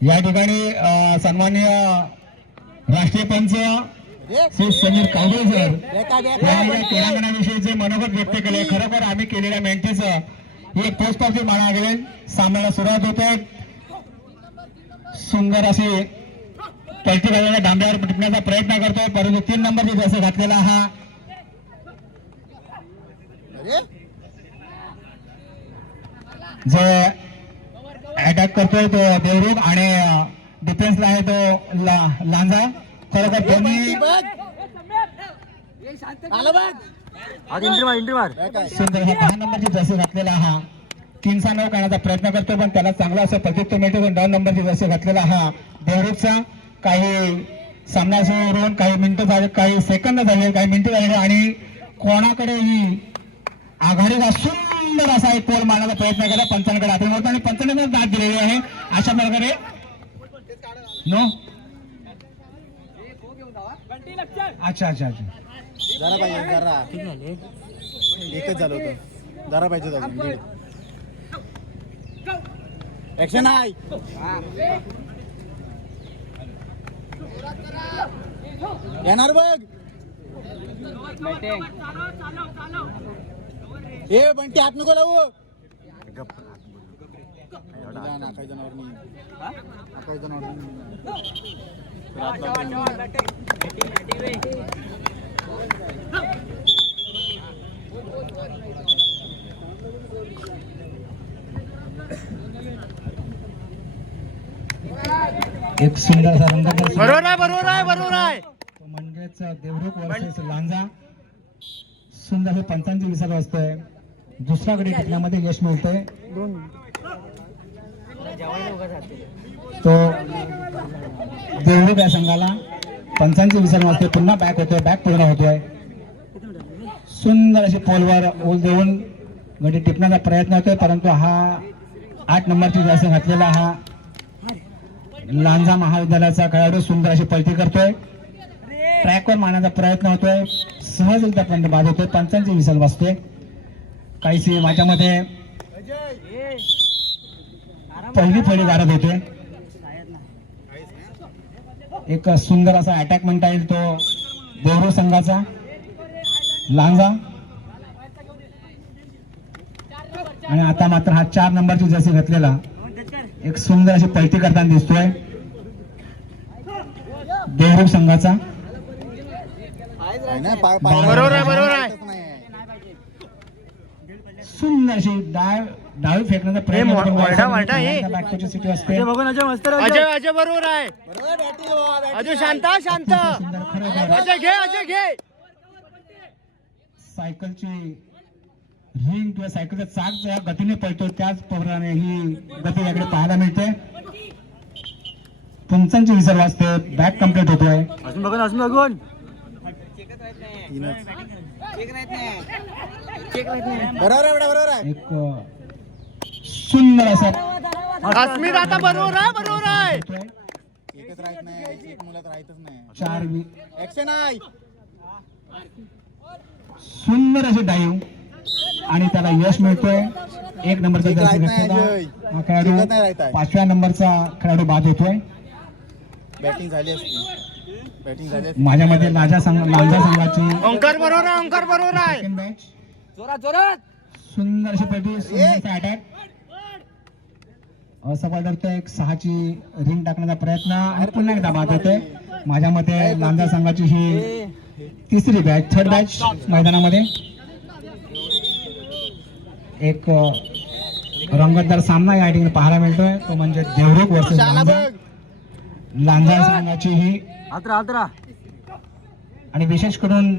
या ठिकाणी सन्माननीय राष्ट्रीय पंच श्री समीर कावळे सर यांनी या क्रीडांगणाविषयीचे मनोगत व्यक्त केले. खरोखर आम्ही केलेल्या मेहनतीचं हे पोस्ट ऑफिस माना गेले. सामन्याला सुरुवात होते. सुंदर अशी पलटी घालण्याच्या डांब्यावर टिकण्याचा प्रयत्न करतोय, परंतु 3 नंबरची जसे घातलेला हा जो अटॅक करतोय तो देवरुख आणि डिफेन्सला आहे तो लांजा. खरोखर दोन्ही सुंदर हा 10 नंबरची जसे घातलेला हा 3-9 करण्याचा प्रयत्न करतो, पण त्याला चांगला असं प्रत्युत्तर मिळतो. 9 नंबरची जसे घातलेला हा देवरुखचा काही सामना सुरू होऊन काही मिनिटं झाले, काही सेकंद झाले, काही मिनिटं झाले आणि कोणाकडे ही आघाडीला सुंदर असा एक पोल मारण्याचा प्रयत्न केला. पंचांकडे हाती मारतो आणि पंचांकडे दाद दिलेली आहे. अशा प्रकारे नो अच्छा अच्छा अच्छा जरा पाहिजे जरा एकच झालं होतं. जरा पाहिजे अजून ऍक्शन आहे. येणार बघ ए बंटी हात नको लावू. काही जणांवर एक सुंदर असा रंगत बरोबर आहे म्हणजेच देवरुख वर्सेस लांजा. सुंदर हे पंचांची विसर्ग असतोय. दुसऱ्या गडी टिकण्यामध्ये यश मिळतंय. तो देवरुख या संघाला पंचांची विसर्ग असते. पुन्हा बॅक होतोय, बॅक पूर्ण होतोय. सुंदर अशी पोलवर ओल देऊन गडी टिपण्याचा प्रयत्न होतोय, परंतु हा 8 नंबरची जर्सी घातलेला हा लांजा महाविद्यालयाचा खेळाडू सुंदर अशी पलटी करतोय. ट्रॅकवर मारण्याचा प्रयत्न होतोय, सहजरित्या बाद होतोय. पंचांची विसल बसते. काहीशी माझ्यामध्ये पहिली फळी गारद होते. एक सुंदर असा अटॅक म्हणता येईल तो देवरुख संघाचा लांजा. आणि आता मात्र हा 4 नंबरची जर्सी घातलेला एक सुंदर अशी पलटी करताना दिसतोय देवरुख संघाचा. बरोबर आहे. सुंदर अशी डावी फेकण्याचा प्रयत्न सिटी असते. अजय बरोबर आहे. अजय शांत अजय घे. सायकलची रिंग किंवा सायकलचा चाक ज्या गतीने पळतो त्याच प्रमाणे ही गती याकडे पाहायला मिळते. पंचांची विसर्ग असते. बॅक कम्प्लीट होतोय. बघून बरोबर आहे. एक सुंदर असा अस्मित आता बरोबर आहे. एकच राहत नाही, एक मुलात राहतच नाही. 4 ऍक्शन आहे. सुंदर असे डाईव्ह आणि त्याला यश मिळतोय. 1 नंबरचा जर्सी घातलेला हा खेळाडू 5व्या नंबरचा खेळाडू बाद होतोय. बॅटिंग झाली माझ्या मते लांजा संघाची ओंकार बरोबर आहे. जोरात सुंदर अशी पलटी, सुंदरचा अटॅक असफल ठरतोय. एक 6ची रिंग टाकण्याचा प्रयत्न आणि पुन्हा एकदा बाद होतोय. माझ्या मते लांजा संघाची ही तिसरी बॅच, थर्ड बॅच मैदानामध्ये. एक रंगतदार सामना या ठिकाणी पाहायला मिळतोय, तो म्हणजे देवरुख वर्सेस लांजा. लांजा संघाची ही आणि विशेष करून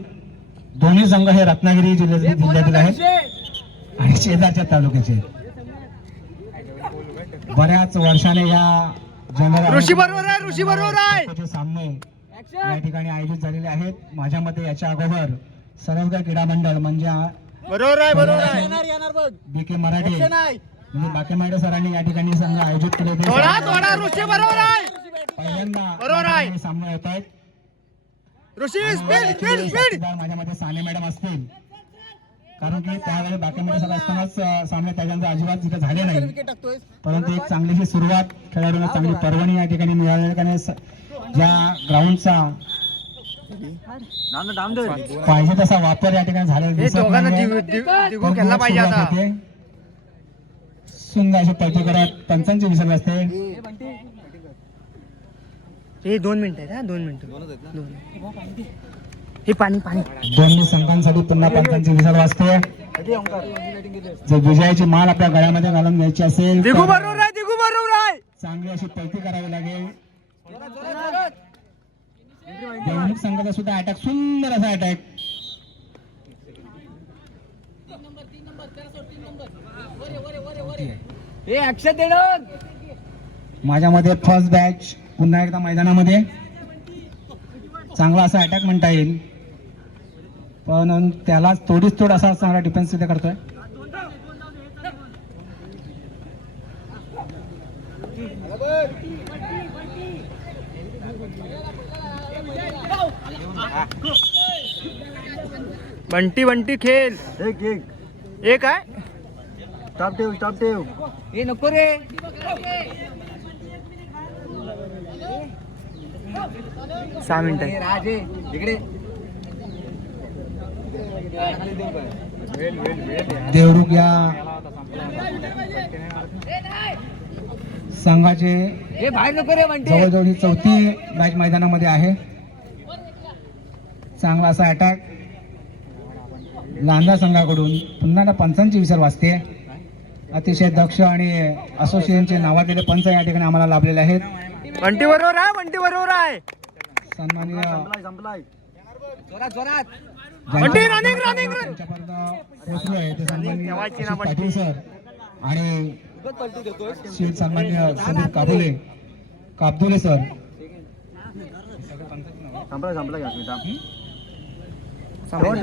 दोन्ही संघ हे रत्नागिरी जिल्ह्यातील आहेत आणि शेजारच्या तालुक्याचे. बऱ्याच वर्षाने या ऋषी बरोबर आहे सामने या ठिकाणी आयोजित झालेले आहेत. माझ्या मते याच्या अगोदर सरसगड क्रीडा मंडळ म्हणजे बरोबर आहे. बीके मराठे म्हणजे बाके मराठे सरांनी या ठिकाणी संघ आयोजित केले होते. ऋषी बरोबर आहे. पहिल्यांदा सामने होत आहेत. ऋषी स्पीड माझ्या मते साने मॅडम असतील कारण की त्यावेळी बाकी मध्ये सगळं असतानाच सामने त्याच्यानंतर अजिबात तिथे झाले नाही. विकेट टाकतोय परंतु एक चांगलीशी सुरुवात खेळाडूंना चांगली पर्वणी या ठिकाणी मिळाली. कारण ज्या ग्राउंडचा पाहिजे तसा वापर या ठिकाणी झालेला दिसत नाहीये. दिगू खेळला पाहिजे सुरुवात आता. होते. सुंदर अशी पलटी करत पंचांची विसर्ग असते. हे 2 मिनिटं आहेत, 2 मिनिटं. हे पाणी पाणी दोन्ही संघांसाठी पुन्हा पंचांची विसर्ग असते. जर विजयाची माल आपल्या गळ्यामध्ये घालून घ्यायची असेल दिगू तर बरोबर आहे, दिगू बरोबर आहे. चांगली अशी पलटी करावी लागेल. देवणूक संघाचा सुद्धा अटॅक, सुंदर असा अटॅक. हे अक्षय देणं माझ्या मते फर्स्ट बॅच पुन्हा एकदा मैदानामध्ये चांगला असा अटॅक म्हणता येईल. पण त्याला तोडीस तोड असा चांगला डिफेन्स तिथे करतोय. बंटी बंटी खेळ एक आहे. स्टॉप ठेव हे नको रे. 6 मिनिटं राजे इकडे. देवरुख या संघाचे हे बाहेर नको रे बंटी. जवळजवळ ही 4थी मॅच मैदानामध्ये आहे. चांगला असा अटॅक लांजा संघाकडून. पुन्हा एकदा पंचांची विसर वाजते. अतिशय दक्ष आणि असोसिएशनचे नावाजलेले पंच या ठिकाणी आम्हाला लाभलेले आहेत. बंटी बरोबर आहे, बंटी बरोबर आहे. सन्माननीय जोरात बंटी रनिंग रनिंग त्यांच्यापर्यंत पोहोचलोय ते सन्माननीय ठेवायची ना अशोक बंटी. पाटील सर आणि श्री सन्माननीय समीर काबदोले सर. संपला